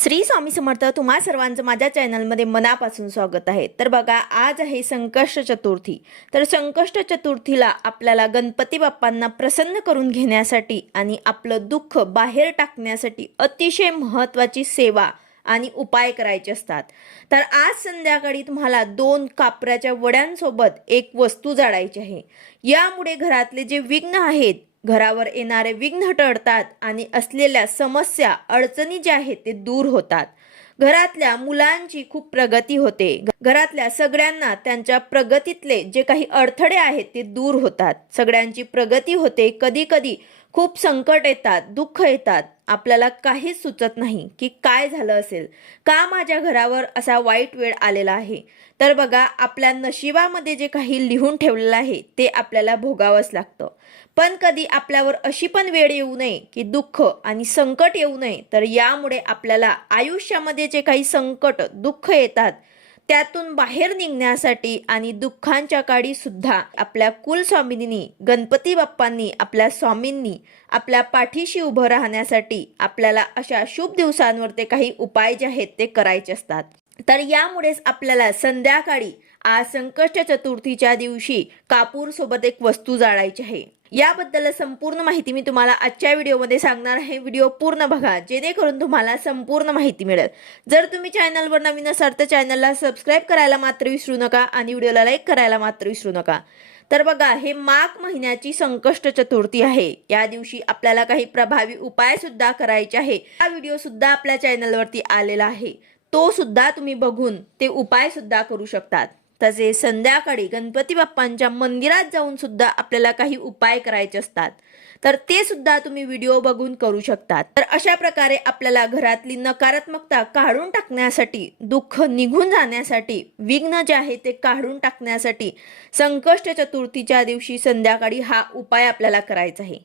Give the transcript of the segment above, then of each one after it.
श्री स्वामी समर्थ तुम्हा सर्वांचं माझ्या चॅनलमध्ये मनापासून स्वागत आहे. तर बघा आज आहे संकष्ट चतुर्थी. तर संकष्ट चतुर्थीला आपल्याला गणपती बाप्पांना प्रसन्न करून घेण्यासाठी आणि आपलं दुःख बाहेर टाकण्यासाठी अतिशय महत्त्वाची सेवा आणि उपाय करायचे असतात. तर आज संध्याकाळी तुम्हाला दोन कापराच्या वड्यांसोबत एक वस्तू जाळायची आहे. यामुळे घरातले जे विघ्न आहेत घरावर येणारे विघ्न टळतात आणि असलेल्या समस्या अडचणी ज्या आहेत ते दूर होतात. घरातल्या मुलांची खूप प्रगती होते. घरातल्या सगळ्यांना त्यांच्या प्रगतीतले जे काही अडथळे आहेत ते दूर होतात. सगळ्यांची प्रगती होते. कधी कधी खूप संकट येतात दुःख येतात. आपल्याला काहीच सुचत नाही की काय झालं असेल. का माझ्या घरावर असा वाईट वेळ आलेला आहे? तर बघा आपल्या नशिबामध्ये जे काही लिहून ठेवलेलं आहे ते आपल्याला भोगावंच लागतं. पण कधी आपल्यावर अशी पण वेळ येऊ नये की दुःख आणि संकट येऊ नये तर यामुळे आपल्याला आयुष्यामध्ये जे काही संकट दुःख येतात त्यातून बाहेर निघण्यासाठी आणि दुःखांच्या काळी सुद्धा आपल्या कुलस्वामिनी गणपती बाप्पांनी आपल्या स्वामींनी आपल्या पाठीशी उभं राहण्यासाठी आपल्याला अशा शुभ दिवसांवर ते काही उपाय जे आहेत ते करायचे असतात. तर यामुळेच आपल्याला संध्याकाळी आज संकष्ट चतुर्थीच्या दिवशी कापूर सोबत एक वस्तू जाळायची आहे. याबद्दल संपूर्ण माहिती मी तुम्हाला आजच्या व्हिडिओमध्ये सांगणार आहे. व्हिडिओ पूर्ण बघा जेणेकरून तुम्हाला संपूर्ण माहिती मिळेल. जर तुम्ही चॅनलवर नवीन असाल तर चॅनलला सबस्क्राईब करायला मात्र विसरू नका आणि व्हिडिओला लाईक करायला मात्र विसरू नका. तर बघा हे माघ महिन्याची संकष्ट चतुर्थी आहे. या दिवशी आपल्याला काही प्रभावी उपाय सुद्धा करायचे आहे. हा व्हिडिओ सुद्धा आपल्या चॅनलवरती आलेला आहे. तो सुद्धा तुम्ही बघून ते उपाय सुद्धा करू शकतात. तसे संध्याकाळी गणपती बाप्पांच्या मंदिरात जाऊन सुद्धा आपल्याला काही उपाय करायचे असतात. तर ते सुद्धा तुम्ही व्हिडिओ बघून करू शकतात. तर अशा प्रकारे आपल्याला घरातली नकारात्मकता काढून टाकण्यासाठी दुःख निघून जाण्यासाठी विघ्न जे आहे ते काढून टाकण्यासाठी संकष्ट चतुर्थीच्या दिवशी संध्याकाळी हा उपाय आपल्याला करायचा आहे.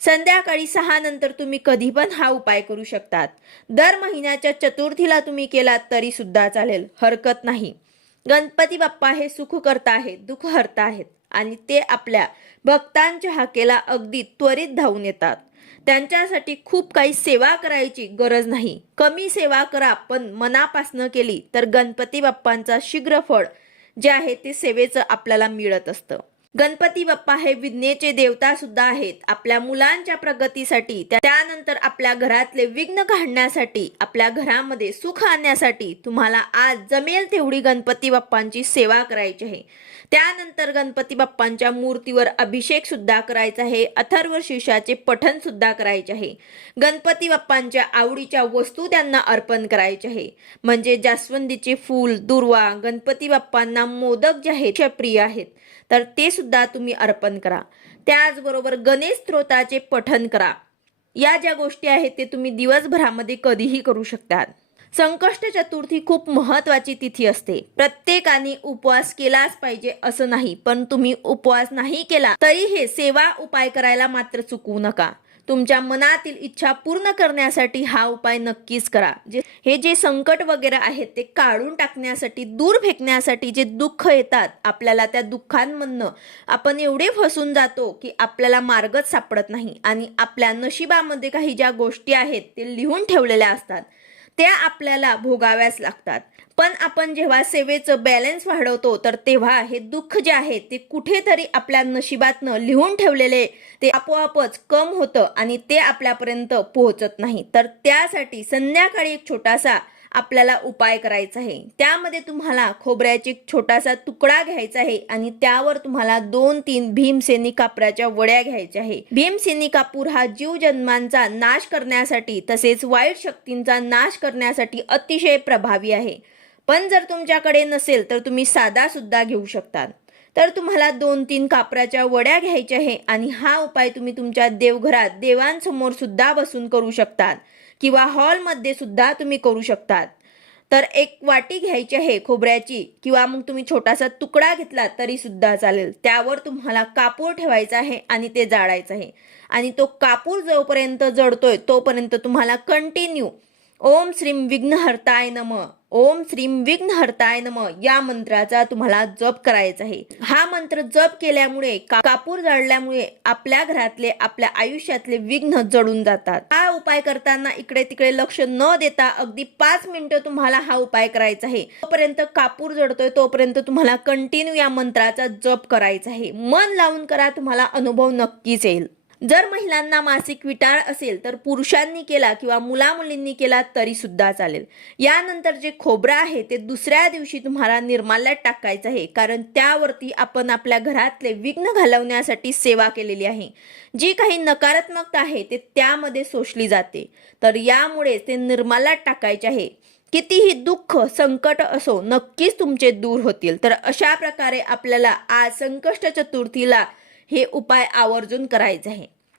संध्याकाळी सहा नंतर तुम्ही कधी पण हा उपाय करू शकतात. दर महिन्याच्या चतुर्थीला तुम्ही केलात तरी सुद्धा चालेल हरकत नाही. गणपती बाप्पा हे सुख करता आहेत दुःख हरता आहेत आणि ते आपल्या भक्तांच्या हाकेला अगदी त्वरित धावून येतात. त्यांच्यासाठी खूप काही सेवा करायची गरज नाही. कमी सेवा करा पण मनापासनं केली तर गणपती बाप्पांचा शीघ्र फळ जे आहे ते सेवेचं आपल्याला मिळत असतं. गणपती बाप्पा हे विज्ञेचे देवता सुद्धा आहेत. आपल्या मुलांच्या प्रगतीसाठी त्यानंतर आपल्या घरातले विघ्न काढण्यासाठी आपल्या घरामध्ये सुख आणण्यासाठी तुम्हाला आज जमेल तेवढी गणपती बाप्पांची सेवा करायची आहे. त्यानंतर गणपती बाप्पांच्या मूर्तीवर अभिषेक सुद्धा करायचा आहे. अथर्व शीर्षाचे पठण सुद्धा करायचे आहे. गणपती बाप्पांच्या आवडीच्या वस्तू त्यांना अर्पण करायचे आहे. म्हणजे जास्वंदीचे फूल दुर्वा गणपती बाप्पांना मोदक जे आहेत ते प्रिय आहेत. तर ते सुद्धा तुम्ही अर्पण करा. त्याचबरोबर गणेश स्त्रोताचे पठन करा. या ज्या गोष्टी आहेत ते तुम्ही दिवसभरामध्ये कधीही करू शकतात. संकष्ट चतुर्थी खूप महत्वाची तिथी असते. प्रत्येकाने उपवास केलाच पाहिजे असं नाही पण तुम्ही उपवास नाही केला तरी हे सेवा उपाय करायला मात्र चुकवू नका. तुमच्या मनातील इच्छा पूर्ण करण्यासाठी हा उपाय नक्कीच करा. जे हे जे संकट वगैरे आहेत ते काढून टाकण्यासाठी दूर फेकण्यासाठी जे दुःख येतात आपल्याला त्या दुःखांमधनं आपण एवढे फसून जातो की आपल्याला मार्गच सापडत नाही. आणि आपल्या नशिबामध्ये काही ज्या गोष्टी आहेत ते लिहून ठेवलेल्या असतात. त्या आपल्याला भोगाव्याच लागतात. पण आपण जेव्हा सेवेचं बॅलन्स वाढवतो तर तेव्हा हे दुःख जे आहे ते कुठेतरी आपल्या नशिबातनं लिहून ठेवलेले ते आपोआपच कम होतं आणि ते आपल्यापर्यंत पोहोचत नाही. तर त्यासाठी संध्याकाळी एक छोटासा आपल्याला उपाय करायचा आहे. त्यामध्ये तुम्हाला खोबऱ्याचे छोटासा तुकडा घ्यायचा आहे आणि त्यावर तुम्हाला दोन तीन भीमसेनी कापराच्या वड्या घ्यायच्या आहे. भीमसेनी कापूर हा जीव जन्मांचा नाश करण्यासाठी तसेच वाईट शक्तींचा नाश करण्यासाठी अतिशय प्रभावी आहे. पण जर तुमच्याकडे नसेल तर तुम्ही साधा सुद्धा घेऊ शकतात. तर तुम्हाला दोन तीन कापराच्या वड्या घ्यायच्या आहे आणि हा उपाय तुम्ही तुमच्या देवघरात देवांसमोर सुद्धा बसून करू शकतात. किंवा हॉलमध्ये सुद्धा तुम्ही करू शकतात. तर एक वाटी घ्यायची आहे खोबऱ्याची किंवा मग तुम्ही छोटासा तुकडा घेतला तरी सुद्धा चालेल. त्यावर तुम्हाला कापूर ठेवायचा आहे आणि ते जाळायचं आहे. आणि तो कापूर जोपर्यंत जळतोय तोपर्यंत तुम्हाला कंटिन्यू ओम श्रीम विघ्नहर्ताय नम. ओम श्रीम विघ्नहर्ताय नम. या मंत्राचा तुम्हाला जप करायचा आहे. हा मंत्र जप केल्यामुळे कापूर जाळल्यामुळे आपल्या घरातले आपल्या आयुष्यातले विघ्न जळून जातात. हा उपाय करताना इकडे तिकडे लक्ष न देता अगदी पाच मिनिटं तुम्हाला हा उपाय करायचा आहे. तोपर्यंत कापूर जडतोय तोपर्यंत तुम्हाला कंटिन्यू या मंत्राचा जप करायचा आहे. मन लावून करा तुम्हाला अनुभव नक्कीच येईल. जर महिलांना मासिक विटाळ असेल तर पुरुषांनी केला किंवा मुला मुलींनी केला तरी सुद्धा चालेल. यानंतर जे खोबरं आहे ते दुसऱ्या दिवशी तुम्हाला निर्माल्यात टाकायचं आहे. कारण त्यावरती आपण आपल्या घरातले विघ्न घालवण्यासाठी सेवा केलेली आहे. जी काही नकारात्मकता आहे ते त्यामध्ये सोशली जाते. तर यामुळे ते निर्माल्यात टाकायचे आहे. कितीही दुःख संकट असो नक्कीच तुमचे दूर होतील. तर अशा प्रकारे आपल्याला आज संकष्ट चतुर्थीला हे उपाय आवर्जून करायचे आहे.